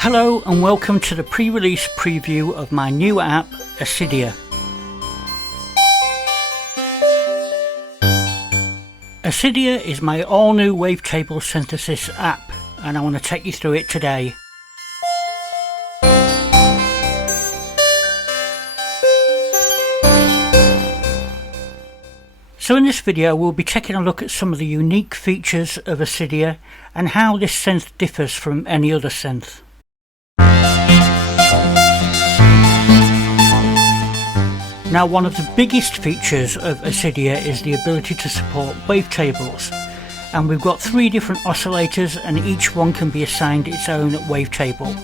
Hello and welcome to the pre-release preview of my new app, Oscidia. Oscidia is my all-new Wavetable Synthesis app, and I want to take you through it today. So in this video we'll be taking a look at some of the unique features of Oscidia and how this synth differs from any other synth. Now, one of the biggest features of Oscidia is the ability to support wavetables, and we've got 3 different oscillators and each one can be assigned its own wavetable.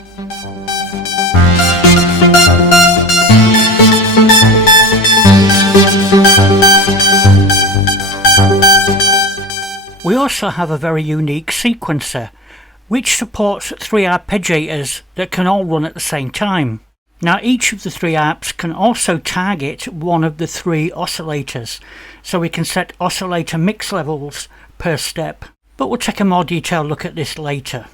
We also have a very unique sequencer which supports 3 arpeggiators that can all run at the same time. Now, each of the 3 apps can also target one of the 3 oscillators, so we can set oscillator mix levels per step, but we'll take a more detailed look at this later.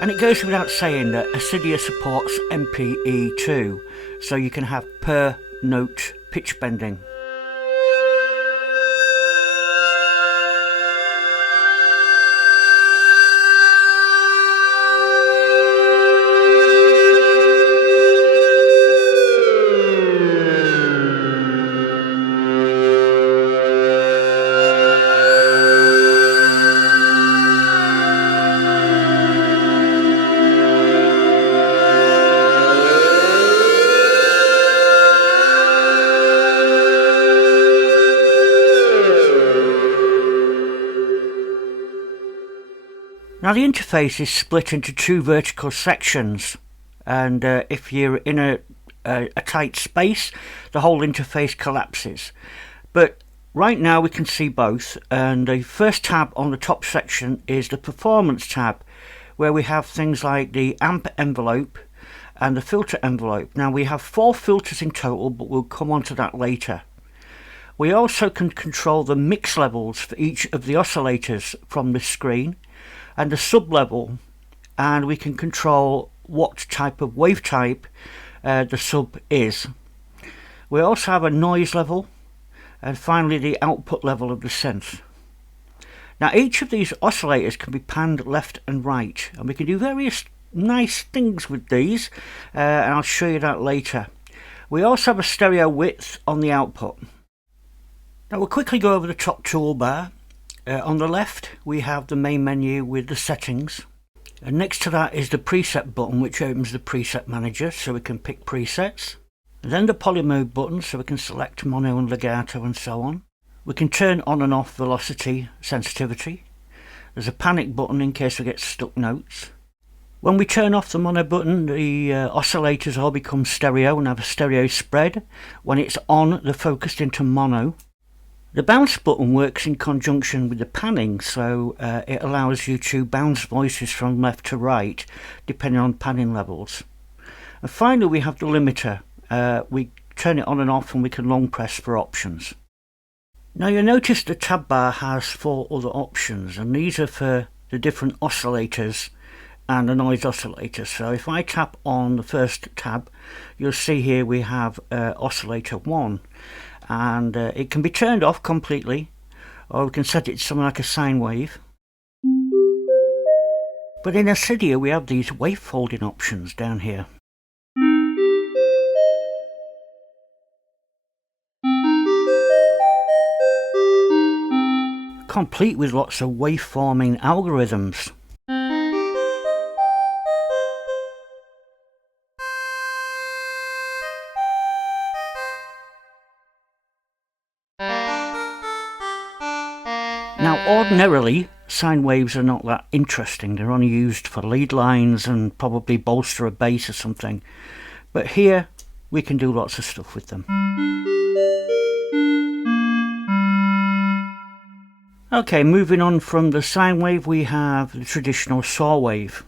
And it goes without saying that Oscidia supports MPE too, so you can have per note pitch bending. Now, the interface is split into 2 vertical sections, and if you're in a tight space, the whole interface collapses. But right now we can see both, and the first tab on the top section is the Performance tab, where we have things like the amp envelope and the filter envelope. Now, we have 4 filters in total, but we'll come on to that later. We also can control the mix levels for each of the oscillators from this screen, and the sub level, and we can control what type of wave type the sub is. We also have a noise level, and finally the output level of the synth. Now, each of these oscillators can be panned left and right, and we can do various nice things with these, and I'll show you that later. We also have a stereo width on the output. Now, we'll quickly go over the top toolbar. On the left we have the main menu with the settings, and next to that is the preset button, which opens the preset manager so we can pick presets. And then the polymode button, so we can select mono and legato and so on. We can turn on and off velocity sensitivity. There's a panic button in case we get stuck notes. When we turn off the mono button, the oscillators all become stereo and have a stereo spread. When it's on, they're focused into mono. The bounce button works in conjunction with the panning, so it allows you to bounce voices from left to right depending on panning levels. And finally we have the limiter. We turn it on and off, and we can long press for options. Now, you'll notice the tab bar has 4 other options, and these are for the different oscillators and the noise oscillator. So if I tap on the first tab, you'll see here we have oscillator 1. And it can be turned off completely, or we can set it to something like a sine wave. But in Oscidia we have these wave folding options down here. Complete with lots of waveforming algorithms. Now, ordinarily sine waves are not that interesting. They're only used for lead lines and probably bolster a bass or something. But here we can do lots of stuff with them. Okay, moving on from the sine wave, we have the traditional saw wave.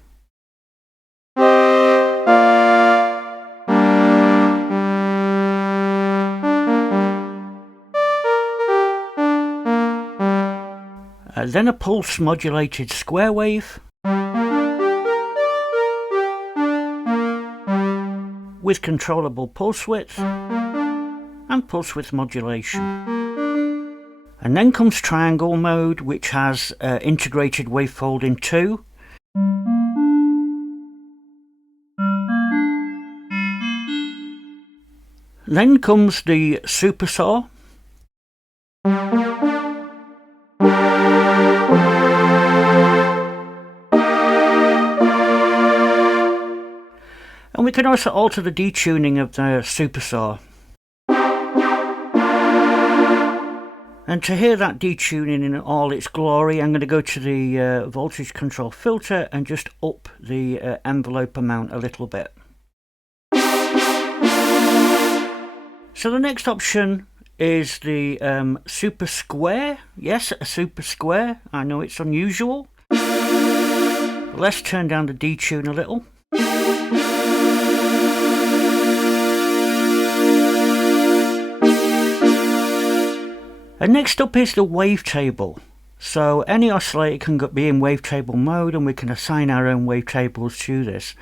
then a pulse modulated square wave, with controllable pulse width and pulse width modulation. And then comes triangle mode, which has integrated wavefold in 2. Then comes the supersaw. And we can also alter the detuning of the supersaw. And to hear that detuning in all its glory, I'm going to go to the voltage control filter and just up the envelope amount a little bit. So the next option is the super square. Yes, a super square. I know it's unusual. Let's turn down the detune a little. And next up is the wavetable. So any oscillator can be in wavetable mode, and we can assign our own wavetables to this.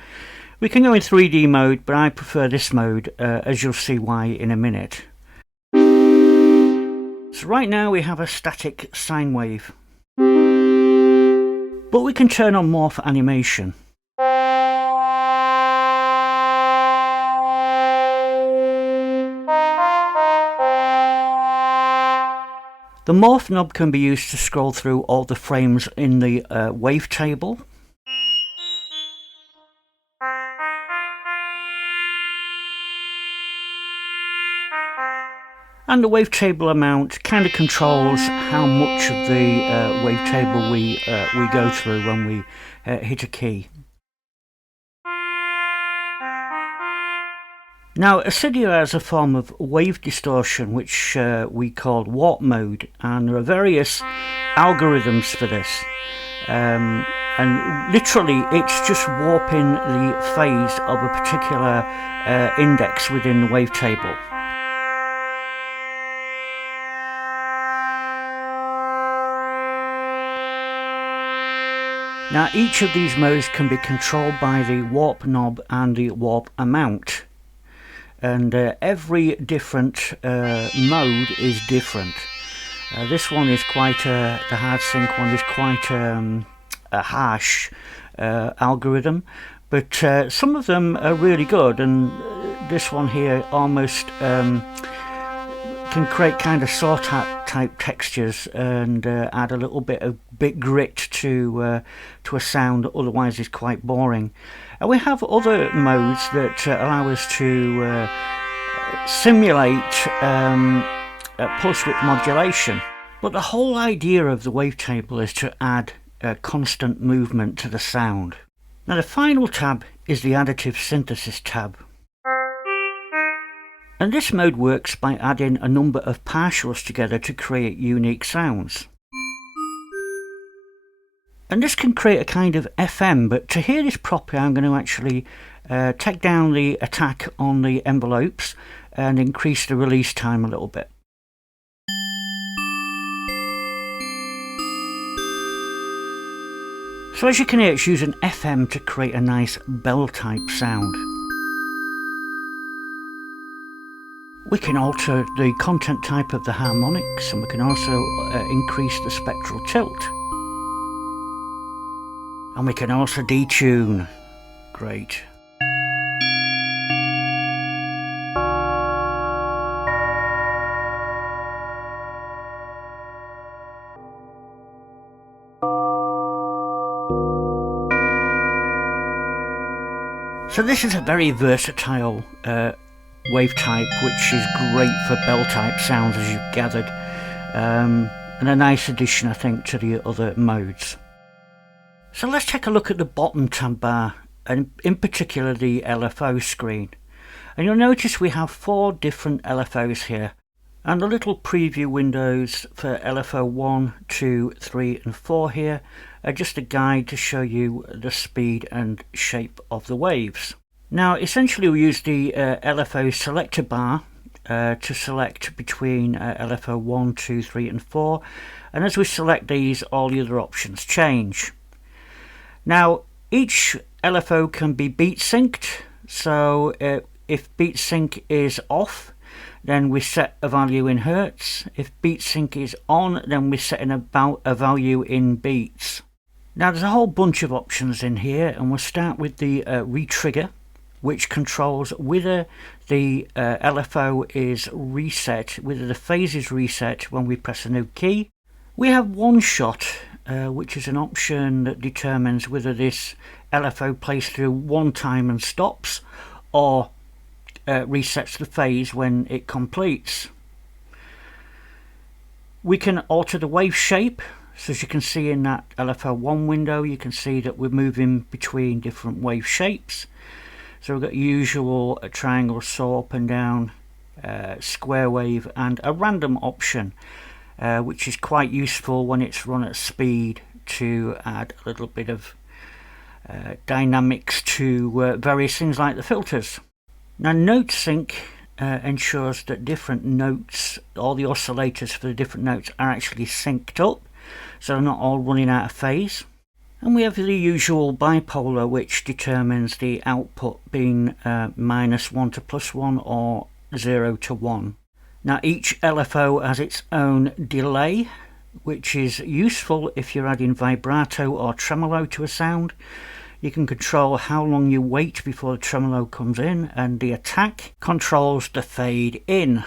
We can go in 3D mode, but I prefer this mode, as you'll see why in a minute. So right now we have a static sine wave, but we can turn on morph animation. The morph knob can be used to scroll through all the frames in the wavetable. And the wavetable amount kind of controls how much of the wavetable we go through when we hit a key. Now, Oscidia has a form of wave distortion which we call warp mode, and there are various algorithms for this. And literally it's just warping the phase of a particular index within the wavetable. Now, each of these modes can be controlled by the warp knob and the warp amount. And every different mode is different. This one is quite the hard sync one is quite a harsh algorithm, but some of them are really good, and this one here almost can create kind of saw type textures and add a little bit of grit to a sound that otherwise is quite boring. And we have other modes that allow us to simulate pulse width modulation. But the whole idea of the wavetable is to add constant movement to the sound. Now, the final tab is the Additive Synthesis tab. And this mode works by adding a number of partials together to create unique sounds. And this can create a kind of FM, but to hear this properly I'm going to actually take down the attack on the envelopes and increase the release time a little bit. So as you can hear, it's using FM to create a nice bell type sound. We can alter the content type of the harmonics, and we can also increase the spectral tilt. And we can also detune. Great. So this is a very versatile wave type, which is great for bell type sounds, as you've gathered, and a nice addition, I think, to the other modes. So let's take a look at the bottom tab bar, and in particular the LFO screen. And you'll notice we have 4 different LFOs here, and the little preview windows for LFO 1, 2, 3 and 4 here are just a guide to show you the speed and shape of the waves. Now, essentially we use the LFO selector bar to select between LFO 1, 2, 3 and 4, and as we select these, all the other options change. Now each LFO can be beat synced, so if beat sync is off, then we set a value in hertz. If beat sync is on, then we set in a value in beats. Now there's a whole bunch of options in here, and we'll start with the retrigger, which controls whether the LFO is reset, whether the phase is reset when we press a new key. We have one shot, which is an option that determines whether this LFO plays through one time and stops, or resets the phase when it completes. We can alter the wave shape, so as you can see in that LFO1 window, you can see that we're moving between different wave shapes. So we've got usual triangle, saw, up and down, square wave, and a random option, which is quite useful when it's run at speed to add a little bit of dynamics to various things like the filters. Now note sync ensures that different notes, all the oscillators for the different notes, are actually synced up, so they're not all running out of phase. And we have the usual bipolar, which determines the output being -1 to +1 or 0 to 1. Now each LFO has its own delay, which is useful if you're adding vibrato or tremolo to a sound. You can control how long you wait before the tremolo comes in, and the attack controls the fade in.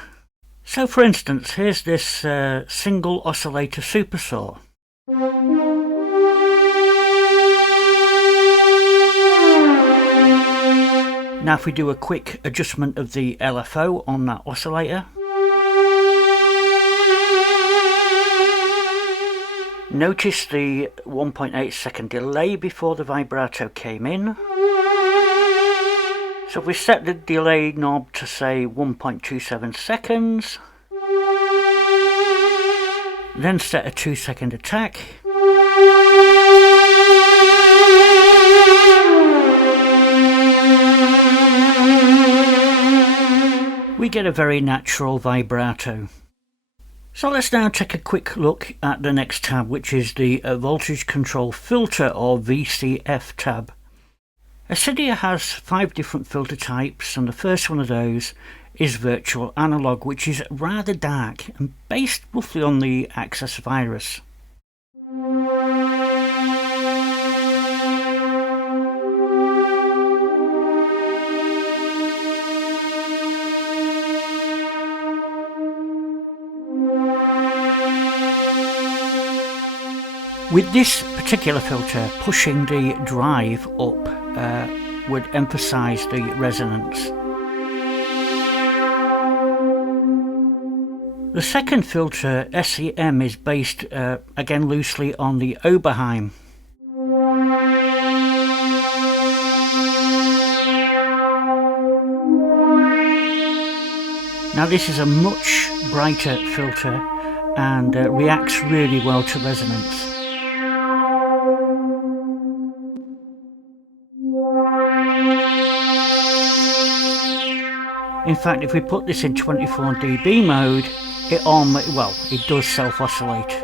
So for instance, here's this single oscillator supersaw. Now if we do a quick adjustment of the LFO on that oscillator, notice the 1.8 second delay before the vibrato came in. So if we set the delay knob to say 1.27 seconds, then set a 2-second attack, we get a very natural vibrato. So let's now take a quick look at the next tab, which is the Voltage Control Filter, or VCF tab. Oscidia has 5 different filter types, and the first one of those is Virtual Analog, which is rather dark and based roughly on the Access virus. With this particular filter, pushing the drive up would emphasize the resonance. The second filter, SEM, is based again loosely on the Oberheim. Now this is a much brighter filter and reacts really well to resonance. In fact, if we put this in 24 dB mode, it does self-oscillate.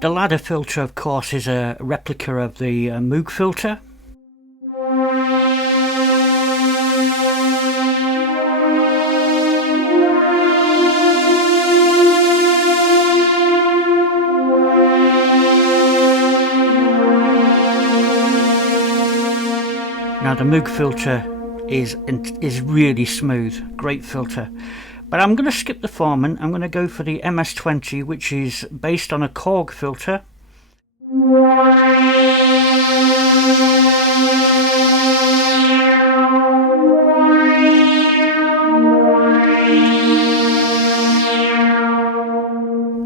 The ladder filter, of course, is a replica of the Moog filter. Now the Moog filter is really smooth, great filter. But I'm going to skip the Formant. I'm going to go for the MS-20, which is based on a Korg filter.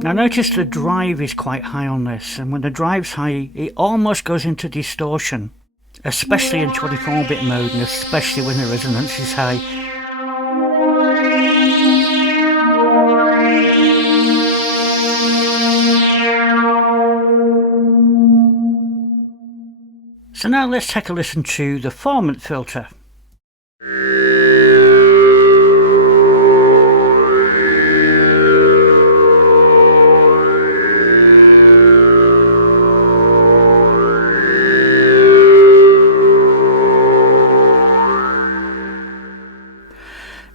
Now notice the drive is quite high on this, and when the drive's high it almost goes into distortion, especially in 24-bit mode, and especially when the resonance is high. So now let's take a listen to the Formant filter.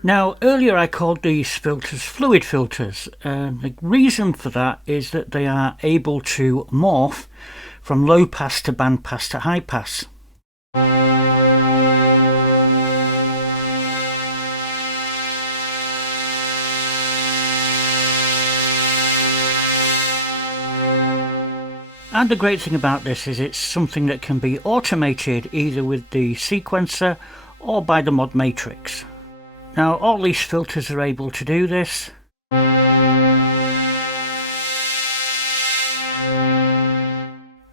Now, earlier I called these filters fluid filters. The reason for that is that they are able to morph from low pass to band pass to high pass. And the great thing about this is it's something that can be automated either with the sequencer or by the mod matrix. Now all these filters are able to do this. And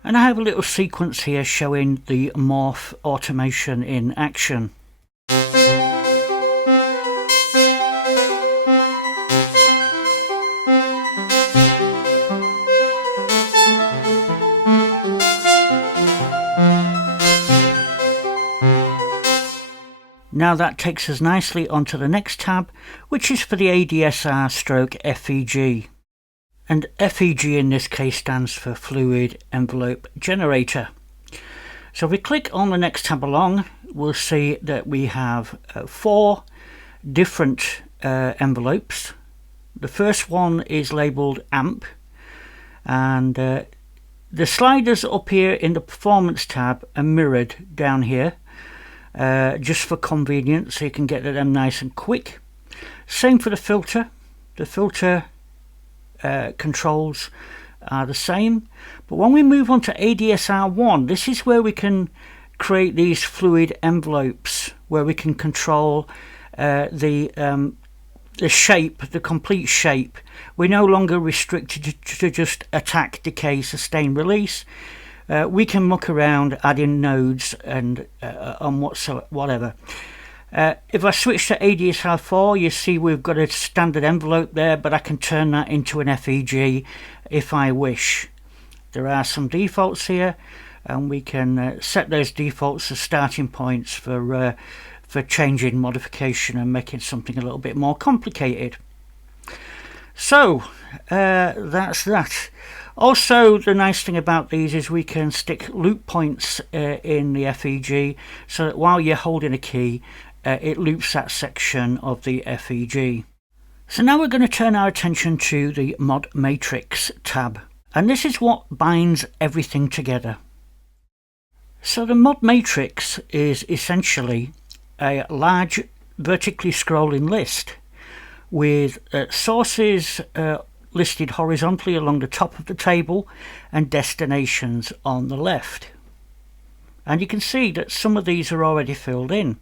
I have a little sequence here showing the morph automation in action. Now that takes us nicely onto the next tab, which is for the ADSR stroke FEG. And FEG in this case stands for Fluid Envelope Generator. So if we click on the next tab along, we'll see that we have 4 different envelopes. The first one is labelled AMP, and the sliders up here in the Performance tab are mirrored down here. Just for convenience, so you can get to them nice and quick. Same for the filter. The filter controls are the same, but when we move on to ADSR1, this is where we can create these fluid envelopes, where we can control the shape, the complete shape. We're no longer restricted to just attack, decay, sustain, release. We can muck around adding nodes and on whatever. If I switch to ADSR4, you see we've got a standard envelope there, but I can turn that into an FEG if I wish. There are some defaults here, and we can set those defaults as starting points for changing, modification, and making something a little bit more complicated. So that's that. Also, the nice thing about these is we can stick loop points in the FEG, so that while you're holding a key, it loops that section of the FEG. So now we're going to turn our attention to the Mod Matrix tab, and this is what binds everything together. So the Mod Matrix is essentially a large vertically scrolling list with sources listed horizontally along the top of the table and destinations on the left. And you can see that some of these are already filled in.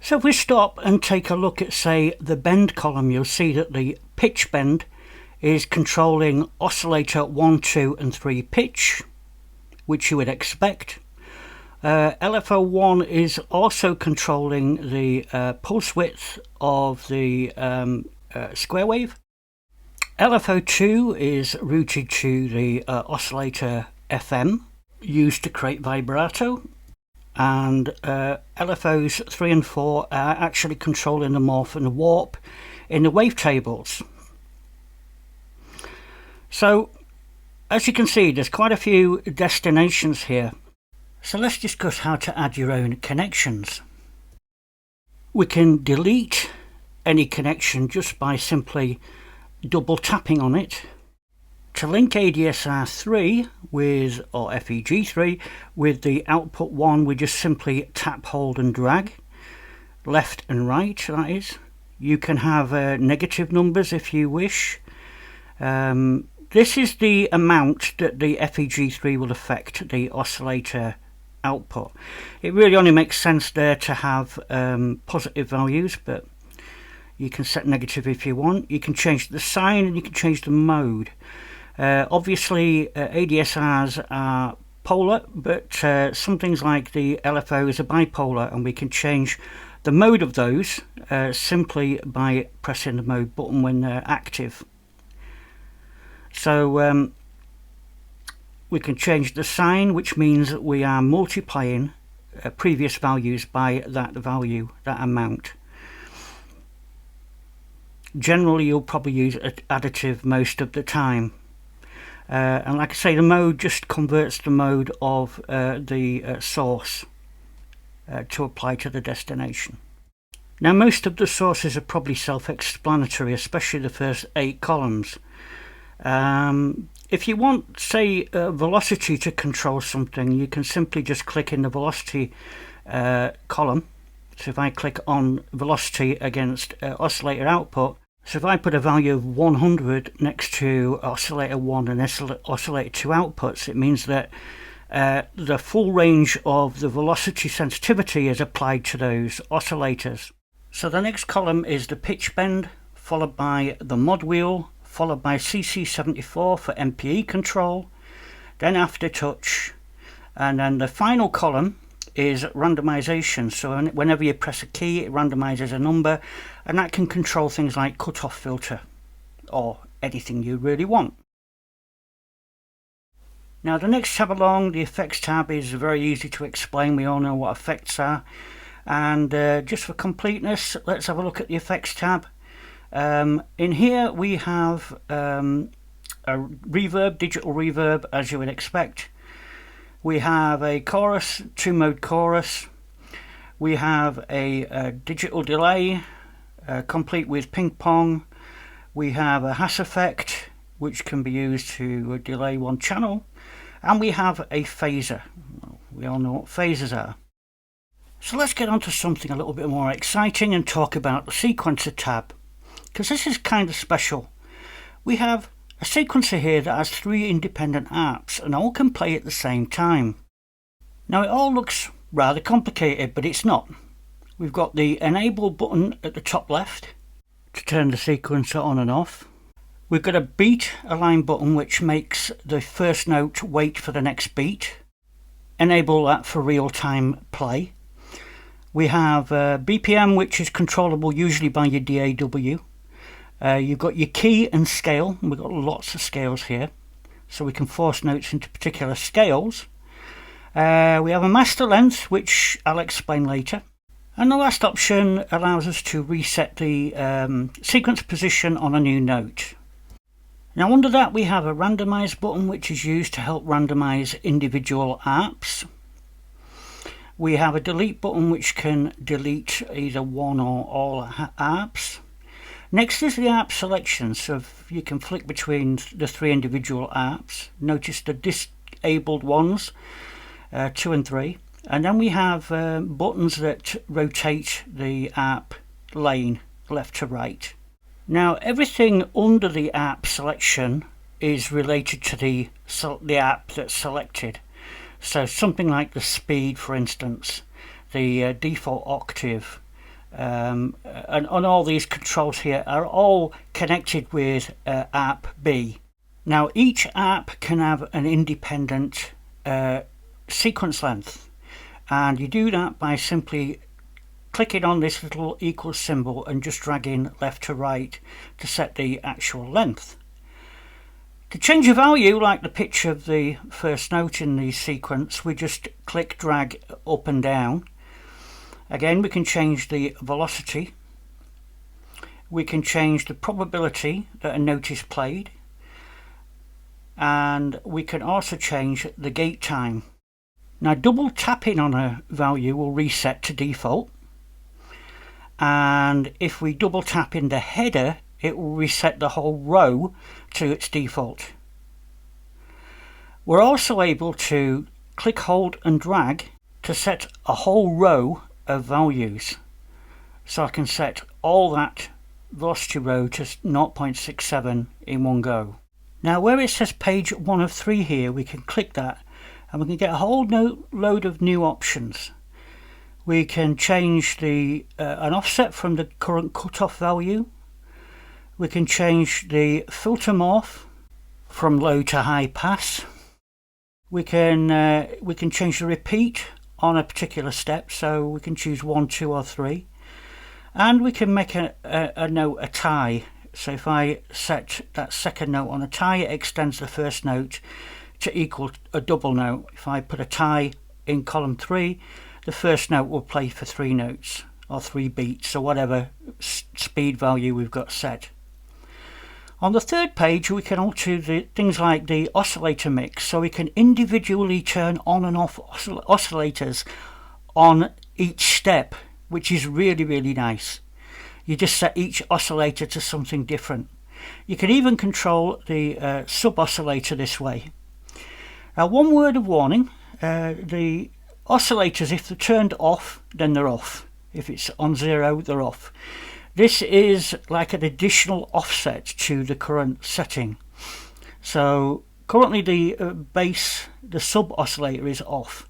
So if we stop and take a look at, say, the bend column, you'll see that the pitch bend is controlling oscillator 1, 2 and 3 pitch, which you would expect. LFO1 is also controlling the pulse width of the square wave. LFO2 is routed to the oscillator FM, used to create vibrato, and LFOs 3 and 4 are actually controlling the morph and the warp in the wavetables. So, as you can see, there's quite a few destinations here. So let's discuss how to add your own connections. We can delete any connection just by simply double tapping on it. To link ADSR3 with, or FEG3 with the output 1, we just simply tap, hold and drag, left and right, that is. You can have negative numbers if you wish. This is the amount that the FEG3 will affect the oscillator output. It really only makes sense there to have positive values, but you can set negative if you want. You can change the sign and you can change the mode. Obviously ADSRs are polar, but some things like the LFOs are bipolar, and we can change the mode of those simply by pressing the mode button when they're active. So we can change the sign, which means that we are multiplying previous values by that value, that amount. Generally you'll probably use additive most of the time. And like I say, the mode just converts the mode of the source to apply to the destination. Now most of the sources are probably self-explanatory, especially the first 8 columns. If you want, say, velocity to control something, you can simply just click in the velocity column. So if I click on velocity against oscillator output, so if I put a value of 100 next to oscillator 1 and oscillator 2 outputs, it means that the full range of the velocity sensitivity is applied to those oscillators. So the next column is the pitch bend, followed by the mod wheel, followed by CC74 for MPE control, then aftertouch, and then the final column is randomization. So whenever you press a key, it randomizes a number, and that can control things like cutoff filter or anything you really want. Now the next tab along, the effects tab, is very easy to explain. We all know what effects are, and just for completeness, let's have a look at the effects tab. In here we have a reverb, digital reverb, as you would expect. We have a chorus, 2-mode chorus. We have a digital delay, complete with ping pong. We have a Hass effect, which can be used to delay one channel. And we have a phaser. We all know what phasers are. So let's get on to something a little bit more exciting and talk about the sequencer tab, because this is kind of special. We have a sequencer here that has 3 independent apps, and all can play at the same time. Now it all looks rather complicated, but it's not. We've got the enable button at the top left to turn the sequencer on and off. We've got a beat align button which makes the first note wait for the next beat. Enable that for real-time play. We have BPM, which is controllable usually by your DAW. You've got your key and scale, and we've got lots of scales here, so we can force notes into particular scales. We have a master length, which I'll explain later. And the last option allows us to reset the sequence position on a new note. Now under that we have a randomize button, which is used to help randomize individual apps. We have a delete button, which can delete either one or all apps. Next is the app selection, so you can flick between the 3 individual apps. Notice the disabled ones, 2 and 3. And then we have buttons that rotate the app lane left to right. Now everything under the app selection is related to the app that's selected. So something like the speed, for instance, the default octave, and all these controls here are all connected with app B. Now each app can have an independent sequence length, and you do that by simply clicking on this little equal symbol and just dragging left to right to set the actual length. To change a value, like the pitch of the first note in the sequence, we just click drag up and down. Again, we can change the velocity. We can change the probability that a note is played. And we can also change the gate time. Now double tapping on a value will reset to default. And if we double tap in the header, it will reset the whole row to its default. We're also able to click, hold and drag to set a whole row of values. So I can set all that velocity row to 0.67 in one go. Now where it says page 1 of 3 here, we can click that and we can get a whole load of new options. We can change an offset from the current cutoff value. We can change the filter morph from low to high pass. We can change the repeat on a particular step, so we can choose 1, 2 or 3. And we can make a note a tie. So if I set that second note on a tie, it extends the first note to equal a double note. If I put a tie in column 3, the first note will play for 3 notes or 3 beats or whatever speed value we've got set. On the third page we can alter things like the oscillator mix, so we can individually turn on and off oscillators on each step which is really nice. You just set each oscillator to something different. You can even control the sub-oscillator this way. Now, one word of warning, the oscillators, if they're turned off, then they're off. If it's on 0, they're off. This is like an additional offset to the current setting. So currently the the sub-oscillator is off.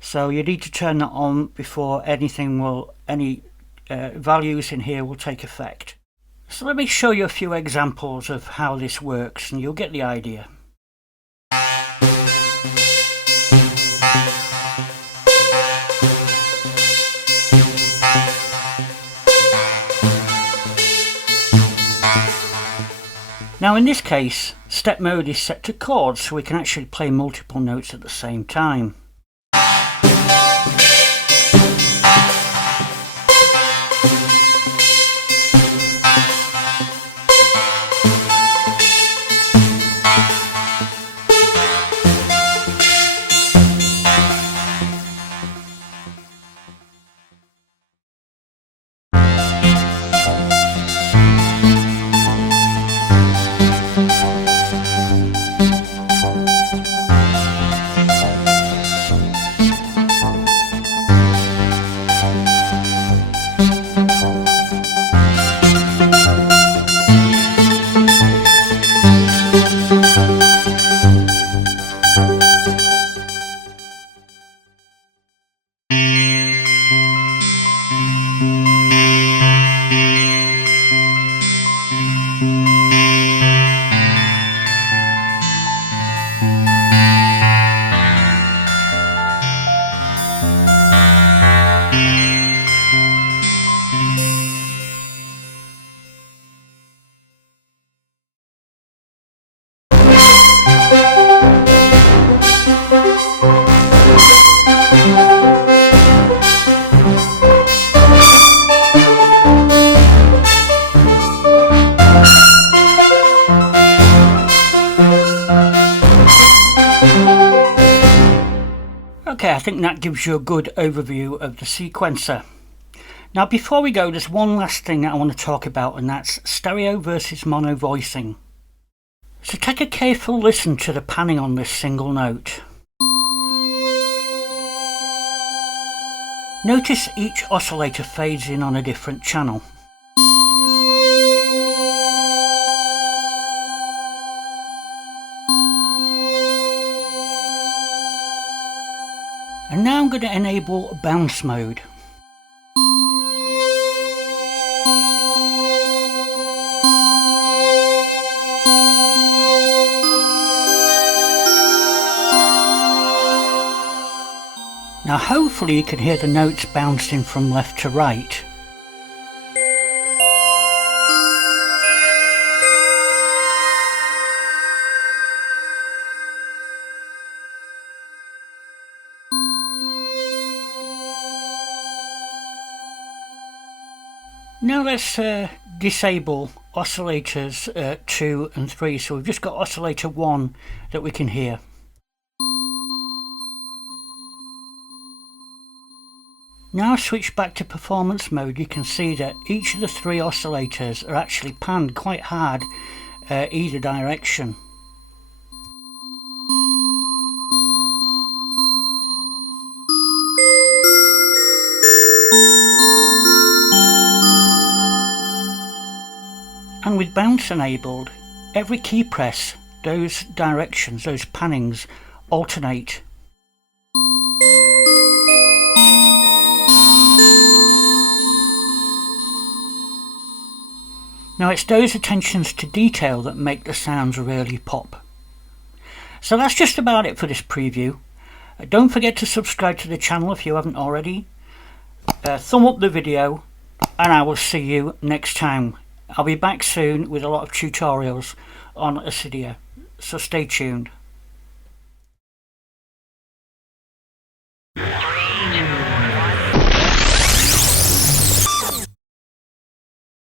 So you need to turn that on before any values in here will take effect. So let me show you a few examples of how this works and you'll get the idea. Now in this case, step mode is set to chords, so we can actually play multiple notes at the same time. Okay, I think that gives you a good overview of the sequencer. Now before we go, there's one last thing I want to talk about, and that's stereo versus mono voicing. So take a careful listen to the panning on this single note. Notice each oscillator fades in on a different channel. And now I'm going to enable bounce mode. Now hopefully you can hear the notes bouncing from left to right. Now let's disable oscillators 2 and 3, so we've just got oscillator 1 that we can hear. Now switch back to performance mode. You can see that each of the 3 oscillators are actually panned quite hard either direction. And with bounce enabled, every key press, those directions, those pannings alternate. Now it's those attentions to detail that make the sounds really pop. So that's just about it for this preview. Don't forget to subscribe to the channel if you haven't already. Thumb up the video, and I will see you next time. I'll be back soon with a lot of tutorials on Oscidia, so stay tuned.